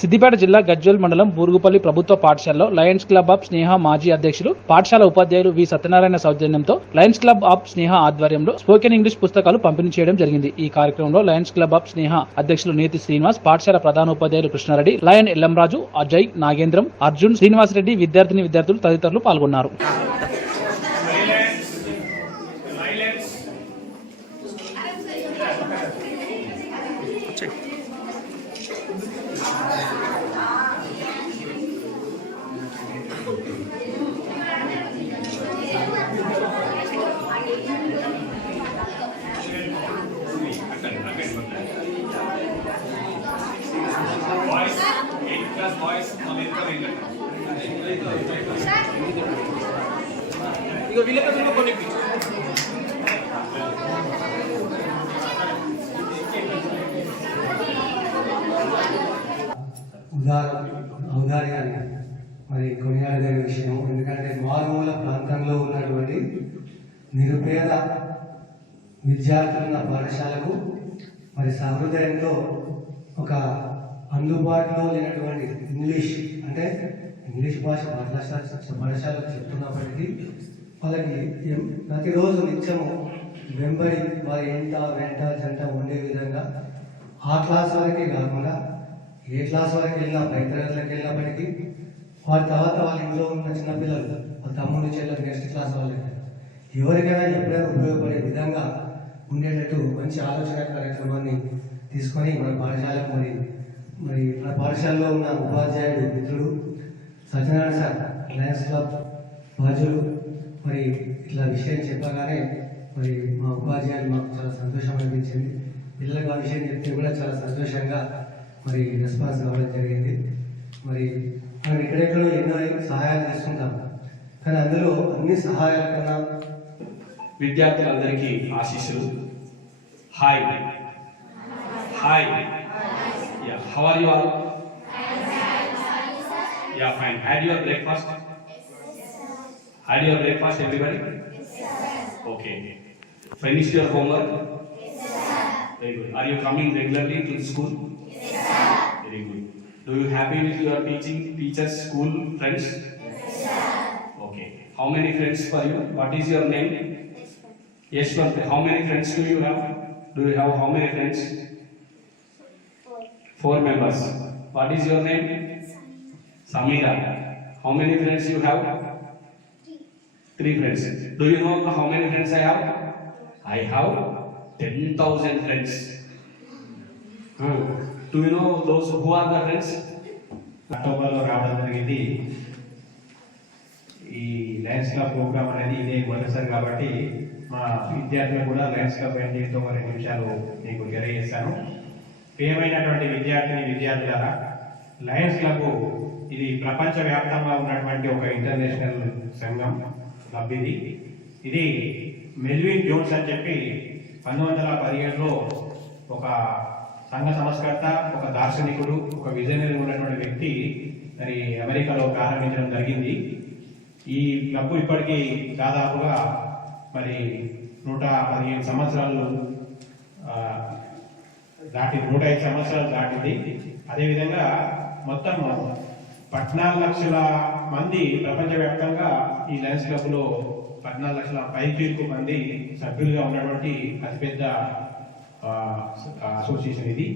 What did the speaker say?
సిద్దిపేట జిల్లా గజ్వెల్ మండలం బూరుగుపల్లి ప్రభుత్వ పాఠశాలలో లయన్స్ క్లబ్ ఆఫ్ స్నేహ మాజీ అధ్యక్షులు పాఠశాల ఉపాధ్యాయులు వి సత్యనారాయణ సౌజన్యంతో లయన్స్ క్లబ్ ఆఫ్ స్నేహ ఆధ్వర్యంలో స్పోకెన్ ఇంగ్లీష్ పుస్తకాలు పంపిణీ చేయడం జరిగింది. ఈ కార్యక్రమంలో లయన్స్ క్లబ్ ఆఫ్ స్నేహ అధ్యక్షులు నీతి శ్రీనివాస్ పాఠశాల ప్రధాన ఉపాధ్యాయులు కృష్ణారెడ్డి లయన్ ఎల్లంరాజు అజయ్ నాగేంద్రం అర్జున్ శ్రీనివాసరెడ్డి విద్యార్థిని విద్యార్థులు తదితరులు పాల్గొన్నారు. ఇక వీళ్ళ కొన్ని ఉదార ఔదార్యాన్ని మరి కొనియాడదగిన విషయం ఎందుకంటే మారుమూల ప్రాంతంలో ఉన్నటువంటి నిరుపేద విద్యార్థులున్న పాఠశాలకు మరి సహృదయంతో ఒక అందుబాటులో లేనటువంటి ఇంగ్లీష్ అంటే ఇంగ్లీష్ భాష పాఠశాల పాఠశాలకు చెప్తున్నప్పటికీ వాళ్ళకి ప్రతిరోజు నిత్యము వెంబడి వారి ఎంట వెంట జంట ఉండే విధంగా ఆ క్లాస్ వరకే కాకుండా ఏ క్లాస్ వరకు వెళ్ళినా పై తరగతులకు వెళ్ళినప్పటికీ వారి తర్వాత వాళ్ళ ఇంట్లో ఉన్న చిన్నపిల్లలు వాళ్ళ తమ్ముడు చెల్లెలు నెక్స్ట్ క్లాస్ వాళ్ళకి ఎవరికైనా ఎప్పుడైనా ఉపయోగపడే విధంగా ఉండేటట్టు మంచి ఆలోచన కార్యక్రమాన్ని తీసుకొని మన పాఠశాలకు మరి మరి మన పాఠశాలలో ఉన్న ఉపాధ్యాయుడు మిత్రుడు సత్యనారాయణ సార్ లయన్స్ క్లబ్ బాధ్యులు. మరి ఇట్లా విషయం చెప్పగానే మరి మా ఉపాధ్యాయులు మాకు చాలా సంతోషం అనిపించింది. పిల్లలకు ఆ విషయం చెప్తే కూడా చాలా సంతోషంగా మరి రెస్పాన్స్ కావడం జరిగింది. మరి మనం ఎక్కడెక్కడో ఎన్నో సహాయాలు చేస్తుంటాం కానీ అందులో అన్ని సహాయాల కన్నా విద్యార్థులందరికీ ఆశీస్సులు. Hi hi ya how are you all ya fine had your breakfast Had your breakfast, everybody? Yes, sir. Okay. Finished your homework? Yes, sir. Very good. Are you coming regularly to school? Yes, sir. Very good. Do you happy with uh, your teaching, teachers, school, friends? Yes, sir. Okay. How many friends for you? What is your name? Yes, sir. How many friends do you have? Do you have how many friends? Four members. What is your name? Samira. How many friends you have? Three friends. Do you know how many friends I have? I have ten thousand friends. Hmm. Do you know those who are the friends? అక్టోబర్లో రావడం జరిగింది ఈ Lions club programme అనేది ఇదే మొదటిసారి కాబట్టి మా విద్యార్థులు కూడా లయన్స్ క్లబ్ ఎన్జీతో ఒక రెండు నిమిషాలు మీకు తెలియజేస్తాను ప్రియమైనటువంటి విద్యార్థిని విద్యార్థులారా లయన్స్ క్లబ్ ఇది ప్రపంచవ్యాప్తంగా ఉన్నటువంటి ఒక ఇంటర్నేషనల్ సంఘం క్లబ్ ఇది మెల్విన్ జోన్స్ అని చెప్పి పంతొమ్మిది వందల పదిహేడులో ఒక సంఘ సంస్కర్త ఒక దార్శనికుడు ఒక విజనరీ ఉన్నటువంటి వ్యక్తి మరి అమెరికాలో ప్రారంభించడం జరిగింది. ఈ క్లబ్ ఇప్పటికీ దాదాపుగా మరి నూట పదిహేను సంవత్సరాలు దాటి నూట ఐదు సంవత్సరాలు దాటింది. అదేవిధంగా మొత్తం పద్నాలుగు లక్షల మంది ప్రపంచవ్యాప్తంగా ఈ లయన్స్ క్లబ్లో పద్నాలుగు లక్షల పైచీలకు మంది సభ్యులుగా ఉన్నటువంటి అతిపెద్ద అసోసియేషన్ ఇది.